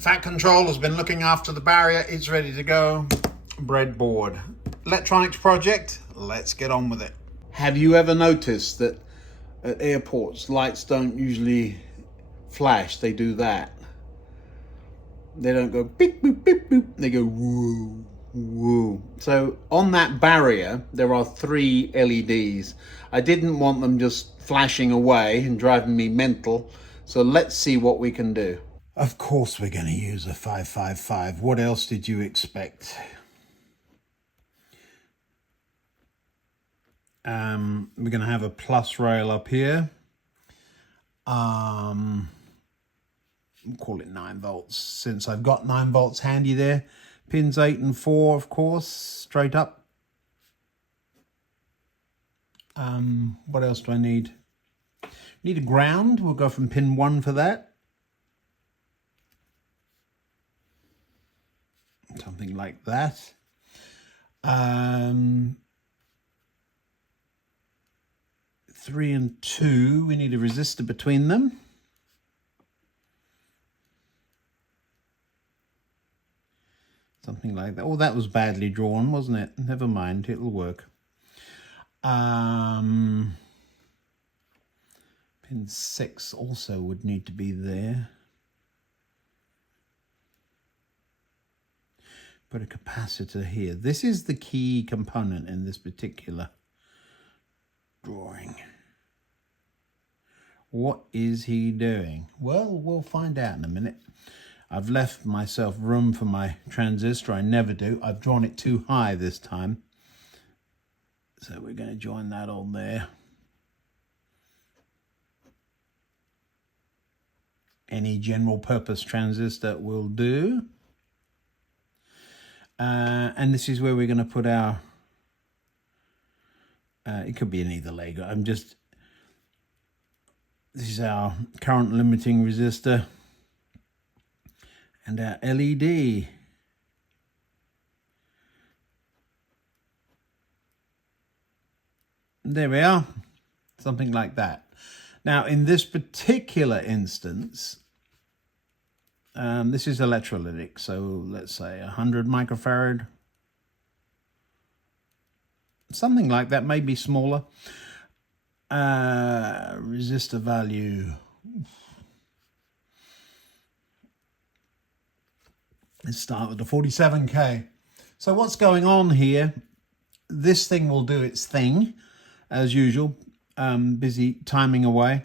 Fat Control has been looking after the barrier. It's ready to go. Breadboard. Electronics project. Let's get on with it. Have you ever noticed that at airports lights don't usually flash? They do that. They don't go beep, boop, beep, boop. They go woo, woo. So on that barrier, there are 3 LEDs. I didn't want them just flashing away and driving me mental. So let's see what we can do. Of course we're going to use a 555. What else did you expect? We're going to have a plus rail up here. Call it 9 volts, since I've got 9 volts handy there. Pins 8 and 4, of course, straight up. What else do I need? Need a ground. We'll go from pin 1 for that. Something like that. 3 and 2, we need a resistor between them. Something like that. Oh, that was badly drawn, wasn't it? Never mind, it'll work. Pin 6 also would need to be there. Put a capacitor here. This is the key component in this particular drawing. What is he doing? Well, we'll find out in a minute. I've left myself room for my transistor. I never do. I've drawn it too high this time. So we're going to join that on there. Any general purpose transistor will do. And this is where we're going to put our, it could be in either leg. This is our current limiting resistor and our LED. There we are, something like that. Now in this particular instance, this is electrolytic, so let's say 100 microfarad. Something like that, maybe smaller. Resistor value. Let's start with the 47K. So what's going on here? This thing will do its thing, as usual. Busy timing away.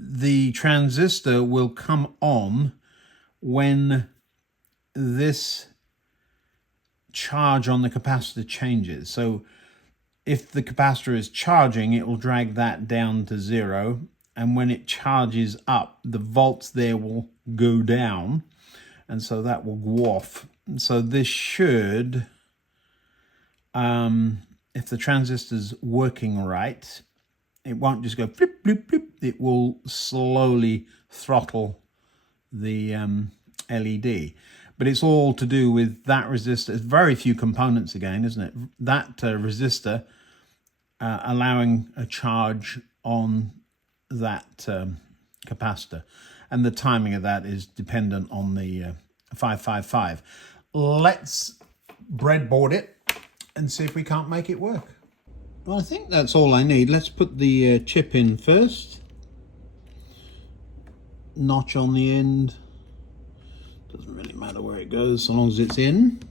The transistor will come on when this charge on the capacitor changes. So if the capacitor is charging, it will drag that down to 0. And when it charges up, the volts there will go down. And so that will go off. And so this should, if the transistor's working right, it won't just go flip, flip, flip. It will slowly throttle the LED. But it's all to do with that resistor. It's very few components again, isn't it? That resistor allowing a charge on that capacitor. And the timing of that is dependent on the 555. Let's breadboard it and see if we can't make it work. Well, I think that's all I need. Let's put the chip in first. Notch on the end. Doesn't really matter where it goes, so long as it's in.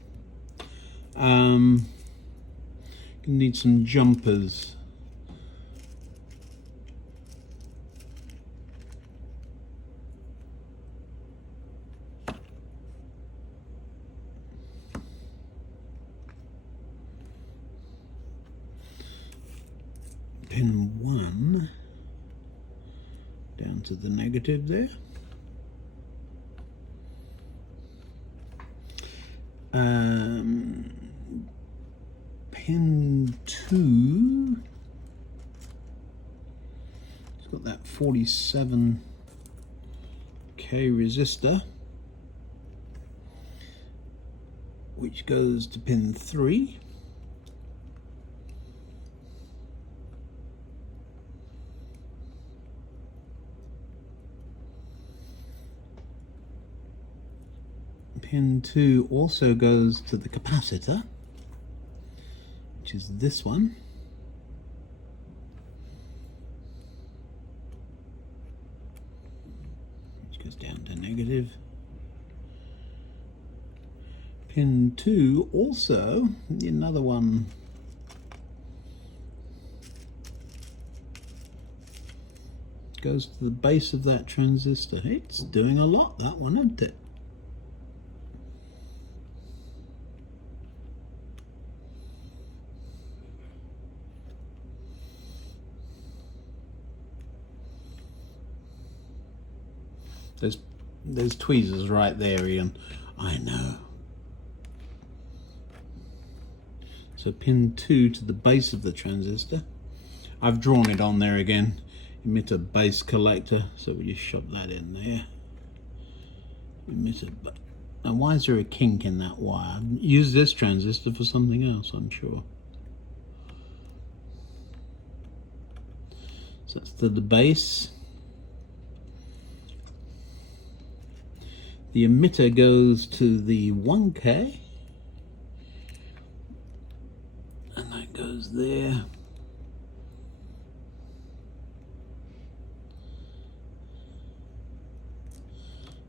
Need some jumpers. Pin 1 down to the negative there. Pin 2, it's got that 47K resistor, which goes to pin 3. Pin 2 also goes to the capacitor, which is this one. Which goes down to negative. Pin 2 also, another one, goes to the base of that transistor. It's doing a lot, that one, isn't it? There's tweezers right there, Ian. I know. So pin 2 to the base of the transistor. I've drawn it on there again. Emitter base collector. So we just shove that in there. Emitter. Now why is there a kink in that wire? Use this transistor for something else, I'm sure. So that's to the base. The emitter goes to the 1K, and that goes there.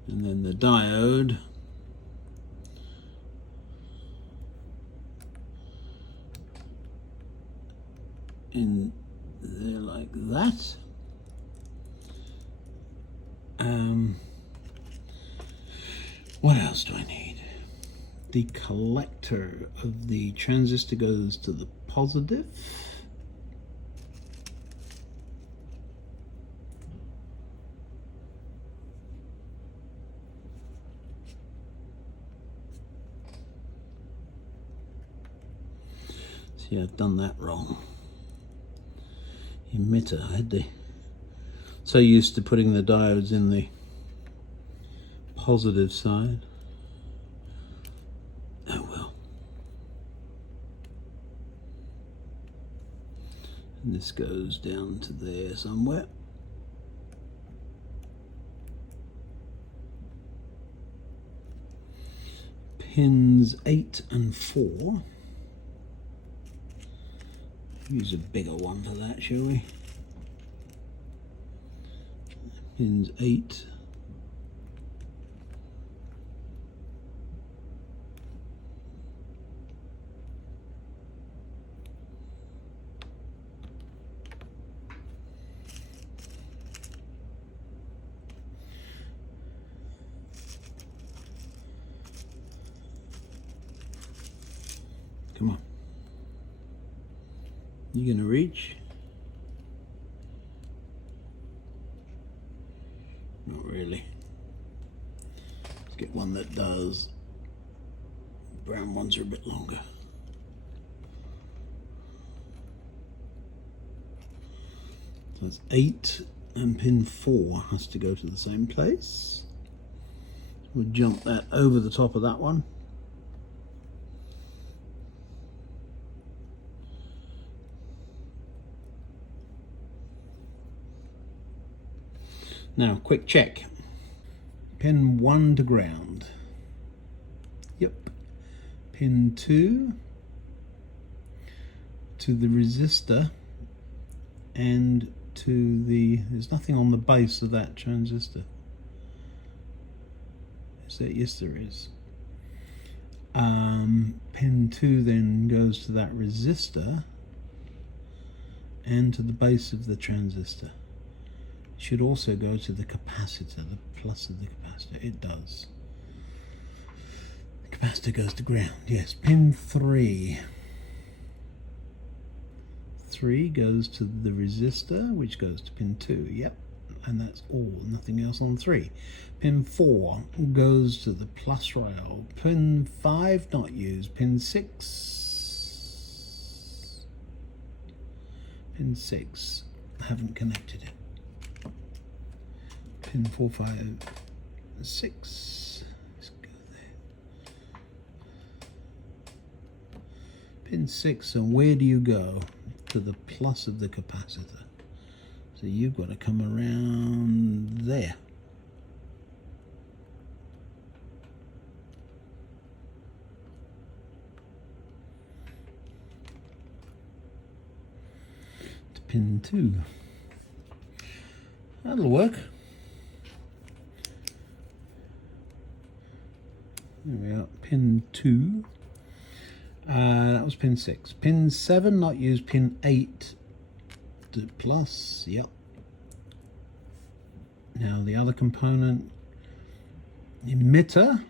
And then the diode in there like that. What else do I need? The collector of the transistor goes to the positive. See, I've done that wrong. Emitter, I had so used to putting the diodes in the positive side. Oh well. And this goes down to there somewhere. Pins 8 and 4. Use a bigger one for that, shall we? Pins 8. Come on. You gonna reach? Not really. Let's get one that does. Brown ones are a bit longer. So that's 8, and pin 4 has to go to the same place. We'll jump that over the top of that one. Now, quick check. Pin 1 to ground. Yep. Pin 2 to the resistor and to the, there's nothing on the base of that transistor. Is there? Yes, there is. Pin 2 then goes to that resistor and to the base of the transistor. Should also go to the capacitor, the plus of the capacitor. It does. The capacitor goes to ground. Yes, pin 3. 3 goes to the resistor, which goes to pin 2. Yep, and that's all. Nothing else on 3. Pin 4 goes to the plus rail. Pin 5 not used. Pin 6. Pin 6. Haven't connected it. Pin 4, 5, 6. Let's go there. Pin 6, and where do you go? To the plus of the capacitor. So you've got to come around there. pin 2. That'll work. There we are, pin 2. That was pin 6. Pin 7, not used. Pin 8 to plus, yep. Now the other component, emitter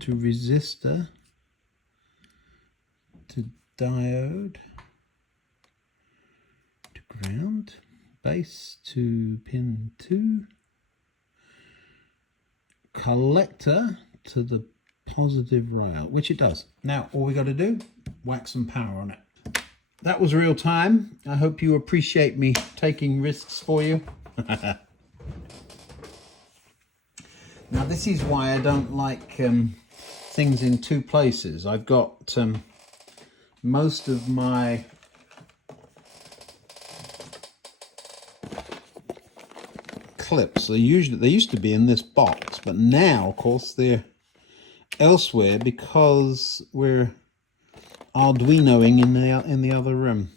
to resistor to diode to ground, base to pin 2, collector to the positive rail, which it does. Now all we got to do, whack some power on it. That was real time. I hope you appreciate me taking risks for you. Now this is why I don't like things in two places. I've got most of my clips, they used to be in this box, but now of course they're elsewhere because we're Arduinoing in the other room.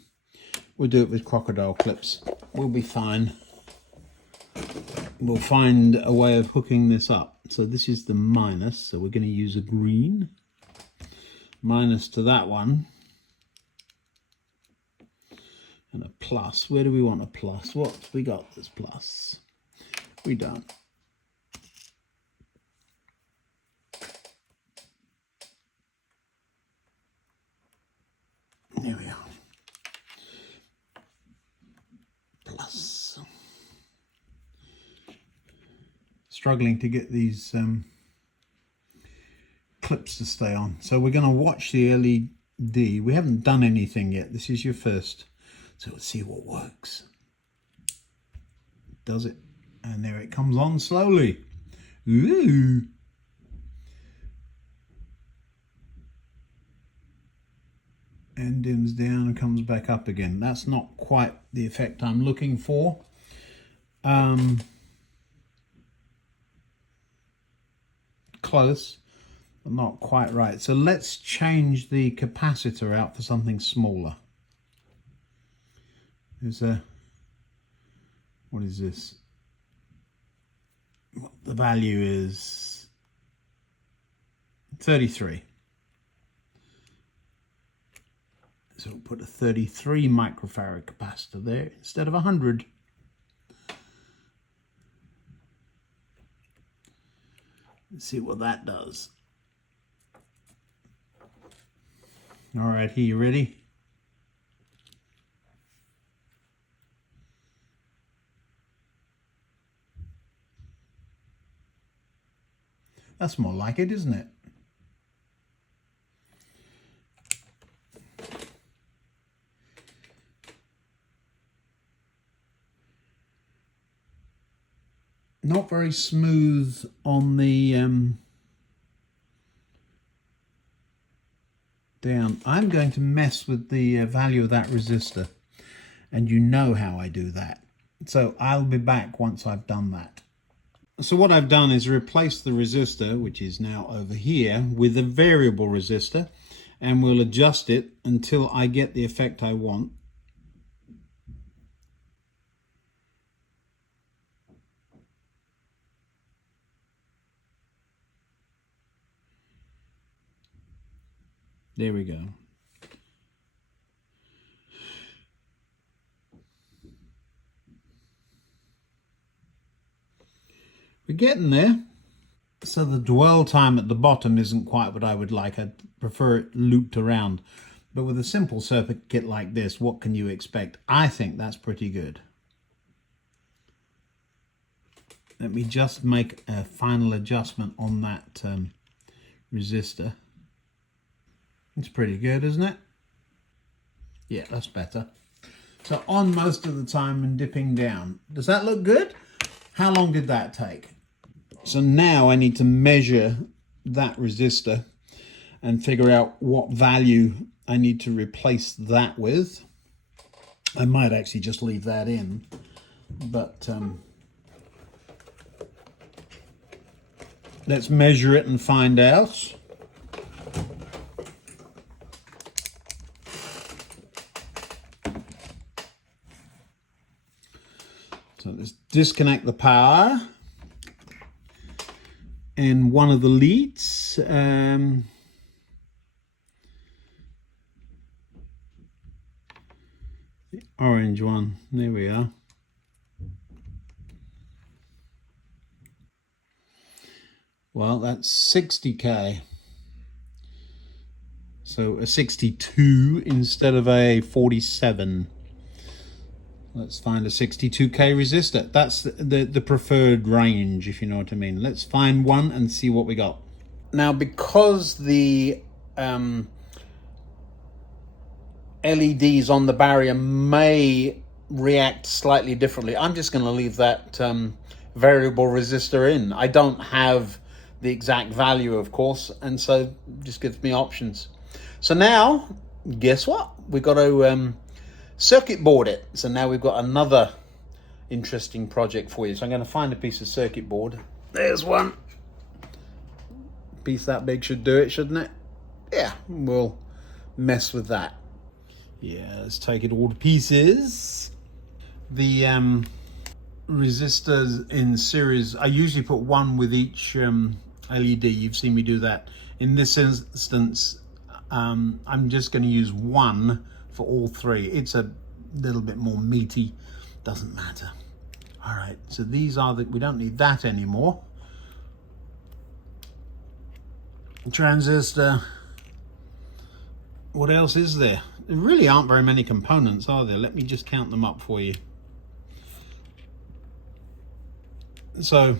We'll do it with crocodile clips. We'll be fine. We'll find a way of hooking this up. So this is the minus, so we're going to use a green minus to that one, and a plus. Where do we want a plus? What we got this plus? We don't. There we are. Plus. Struggling to get these clips to stay on. So we're going to watch the LED. We haven't done anything yet. This is your first. So let's see what works. Does it? And there it comes on slowly. Ooh. And dims down and comes back up again. That's not quite the effect I'm looking for. Close, but not quite right. So let's change the capacitor out for something smaller. There's a, what is this? The value is 33. So we'll put a 33 microfarad capacitor there instead of 100. Let's see what that does. All right, here, you ready? That's more like it, isn't it? Not very smooth on the down. I'm going to mess with the value of that resistor, and you know how I do that. So I'll be back once I've done that. So what I've done is replace the resistor, which is now over here, with a variable resistor, and we'll adjust it until I get the effect I want. There we go. We're getting there. So the dwell time at the bottom isn't quite what I would like. I'd prefer it looped around. But with a simple circuit like this, what can you expect? I think that's pretty good. Let me just make a final adjustment on that resistor. It's pretty good, isn't it? Yeah, that's better. So on most of the time and dipping down. Does that look good? How long did that take? So now I need to measure that resistor and figure out what value I need to replace that with. I might actually just leave that in, but let's measure it and find out. So let's disconnect the power and one of the leads. The orange one, there we are. Well, that's 60K. So a 62 instead of a 47. Let's find a 62K resistor. That's the preferred range, if you know what I mean. Let's find one and see what we got. Now, because the LEDs on the barrier may react slightly differently, I'm just going to leave that variable resistor in. I don't have the exact value, of course, and so it just gives me options. So now, guess what? We've got to circuit board it. So now we've got another interesting project for you. So I'm going to find a piece of circuit board. There's one. Piece that big should do it, shouldn't it? Yeah, we'll mess with that. Yeah, let's take it all to pieces. The resistors in series, I usually put one with each LED. You've seen me do that. In this instance, I'm just going to use one for all three. It's a little bit more meaty, doesn't matter. All right, so these are we don't need that anymore. Transistor. What else is there? There really aren't very many components, are there? Let me just count them up for you. So,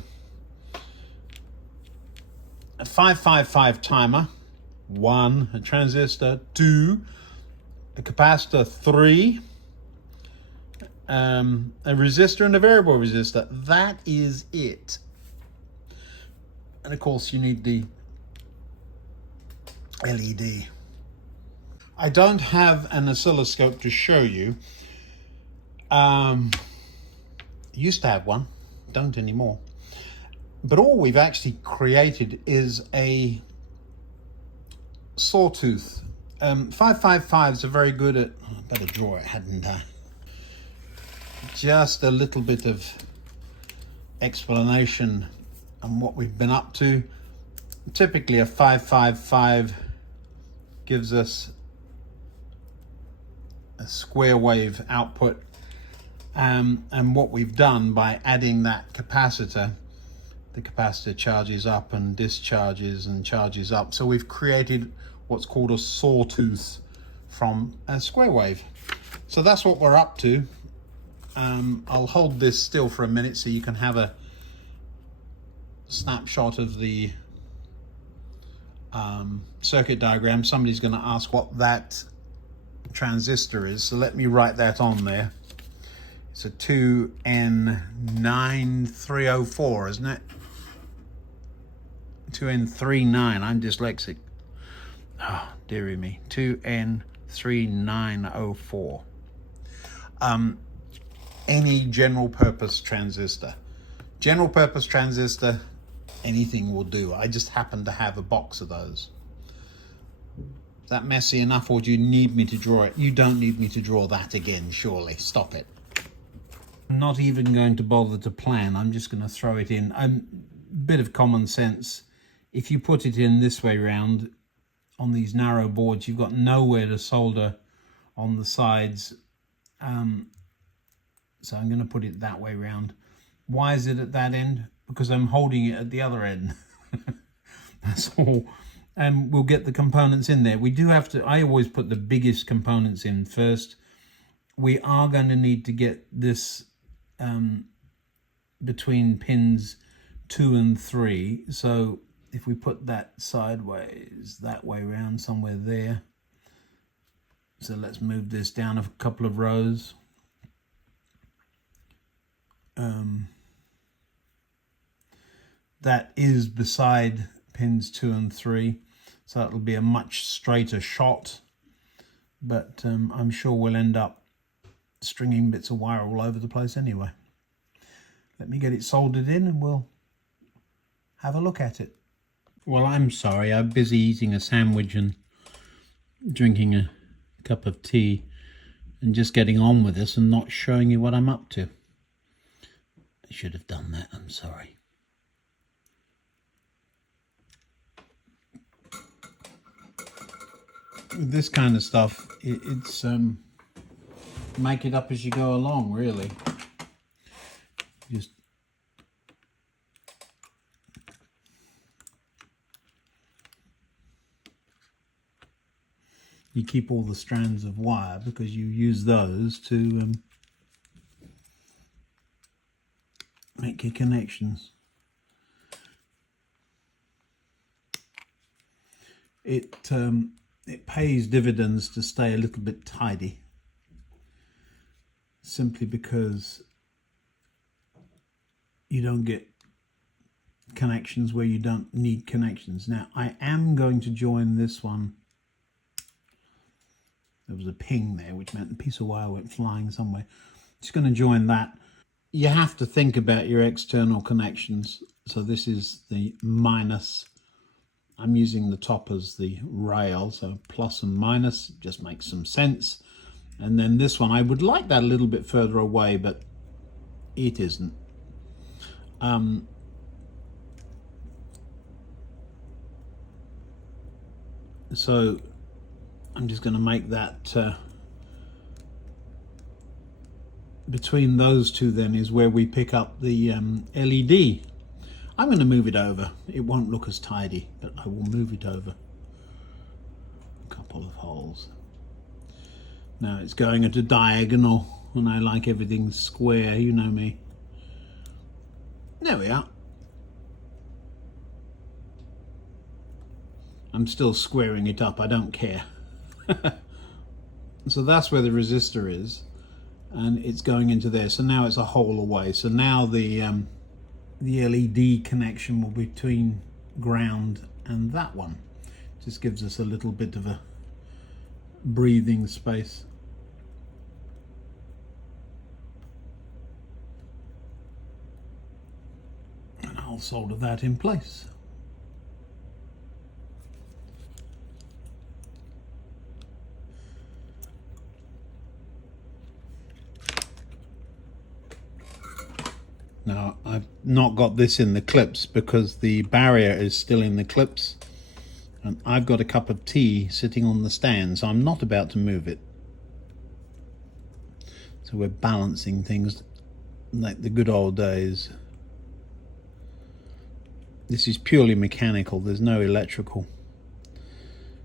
a 555 timer, 1, a transistor, 2, a capacitor, 3, a resistor and a variable resistor. That is it. And of course you need the LED. I don't have an oscilloscope to show you. Used to have one, don't anymore. But all we've actually created is a sawtooth. 555s are very good at, better draw it, hadn't I? Just a little bit of explanation on what we've been up to. Typically a 555 gives us a square wave output, and what we've done by adding that capacitor, the capacitor charges up and discharges and charges up, so we've created what's called a sawtooth from a square wave. So that's what we're up to. I'll hold this still for a minute so you can have a snapshot of the circuit diagram. Somebody's going to ask what that transistor is, so let me write that on there. It's a 2N9304, isn't it? 2N39. I'm dyslexic. Oh, dearie me. 2N3904. Any general purpose transistor. General purpose transistor, anything will do. I just happen to have a box of those. Is that messy enough, or do you need me to draw it? You don't need me to draw that again, surely. Stop it. I'm not even going to bother to plan. I'm just going to throw it in. A bit of common sense. If you put it in this way round on these narrow boards, you've got nowhere to solder on the sides. So I'm going to put it that way round. Why is it at that end? Because I'm holding it at the other end. That's all. And we'll get the components in there. We do have to, I always put the biggest components in first. We are going to need to get this between pins 2 and 3. So if we put that sideways, that way around somewhere there. So let's move this down a couple of rows. That is beside pins 2 and 3, so it'll be a much straighter shot, but I'm sure we'll end up stringing bits of wire all over the place anyway. Let me get it soldered in and we'll have a look at it. Well, I'm sorry, I'm busy eating a sandwich and drinking a cup of tea and just getting on with this and not showing you what I'm up to. should have done that, I'm sorry. With this kind of stuff, it's make it up as you go along, really. Just you keep all the strands of wire because you use those to make your connections. It pays dividends to stay a little bit tidy, simply because you don't get connections where you don't need connections. Now, I am going to join this one. There was a ping there, which meant a piece of wire went flying somewhere. Just going to join that. You have to think about your external connections. So this is the minus. I'm using the top as the rail, so plus and minus just makes some sense. And then this one, I would like that a little bit further away, but it isn't. So I'm just going to make that between those two then is where we pick up the LED. I'm going to move it over. It won't look as tidy, but I will move it over a couple of holes. Now it's going at a diagonal, and I like everything square, you know me. There we are. I'm still squaring it up, I don't care. So that's where the resistor is, and it's going into there. So now it's a hole away. So now the LED connection will be between ground and that one. Just gives us a little bit of a breathing space. And I'll solder that in place. Now, I've not got this in the clips because the barrier is still in the clips, and I've got a cup of tea sitting on the stand, so I'm not about to move it. So we're balancing things like the good old days. This is purely mechanical, there's no electrical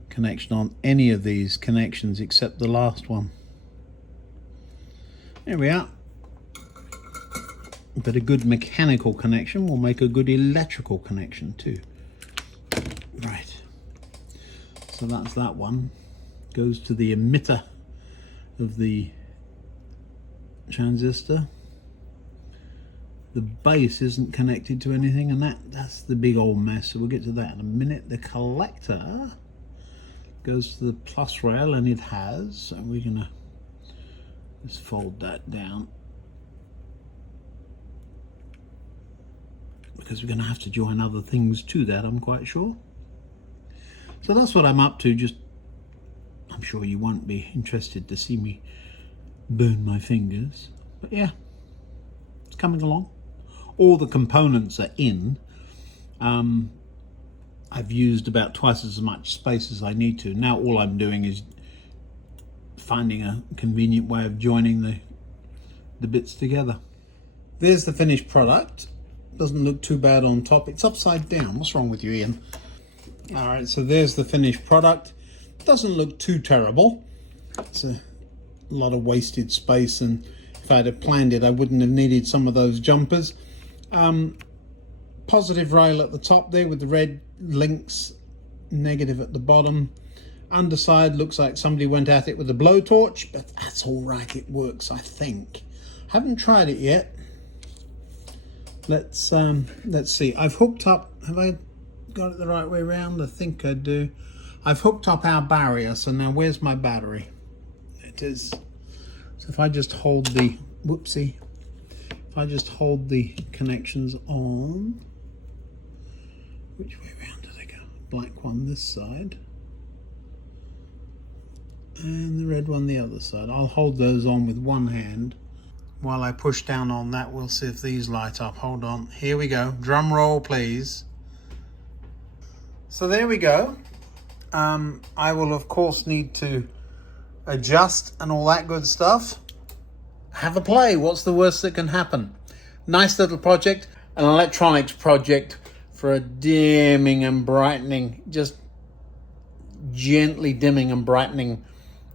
connection on any of these connections except the last one. There we are. But a good mechanical connection will make a good electrical connection too. Right, so that's that one. Goes to the emitter of the transistor. The base isn't connected to anything, and that's the big old mess, so we'll get to that in a minute. The collector goes to the plus rail, and it has, so we're gonna just fold that down, because we're going to have to join other things to that, I'm quite sure. So that's what I'm up to. Just, I'm sure you won't be interested to see me burn my fingers, but yeah, it's coming along. All the components are in. I've used about twice as much space as I need to. Now all I'm doing is finding a convenient way of joining the bits together. There's the finished product. Doesn't look too bad on top. It's upside down. What's wrong with you, Ian? All right, so there's the finished product. Doesn't look too terrible. It's a lot of wasted space, and if I'd have planned it, I wouldn't have needed some of those jumpers. Positive rail at the top there with the red links, negative at the bottom. Underside looks like somebody went at it with a blowtorch, but that's all right. It works, I think. Haven't tried it yet. Let's see. I've hooked up, have I got it the right way around? I think I do. I've hooked up our barrier, so now where's my battery? It is. So if I just hold the, whoopsie, if I just hold the connections on, which way around do they go? Black one this side, and the red one the other side. I'll hold those on with one hand. while I push down on that, we'll see if these light up. Hold on, here we go. Drum roll, please. So there we go. I will of course need to adjust and all that good stuff. Have a play. What's the worst that can happen? Nice little project, an electronics project for a dimming and brightening, just gently dimming and brightening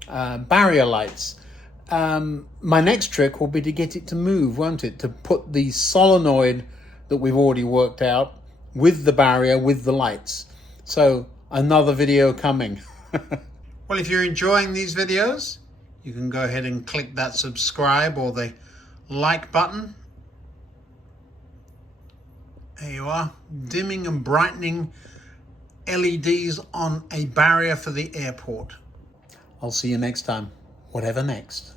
barrier lights. My next trick will be to get it to move, won't it? To put the solenoid that we've already worked out with the barrier, with the lights. So another video coming. Well, if you're enjoying these videos, you can go ahead and click that subscribe or the like button. There you are, dimming and brightening LEDs on a barrier for the airport. I'll see you next time, whatever next.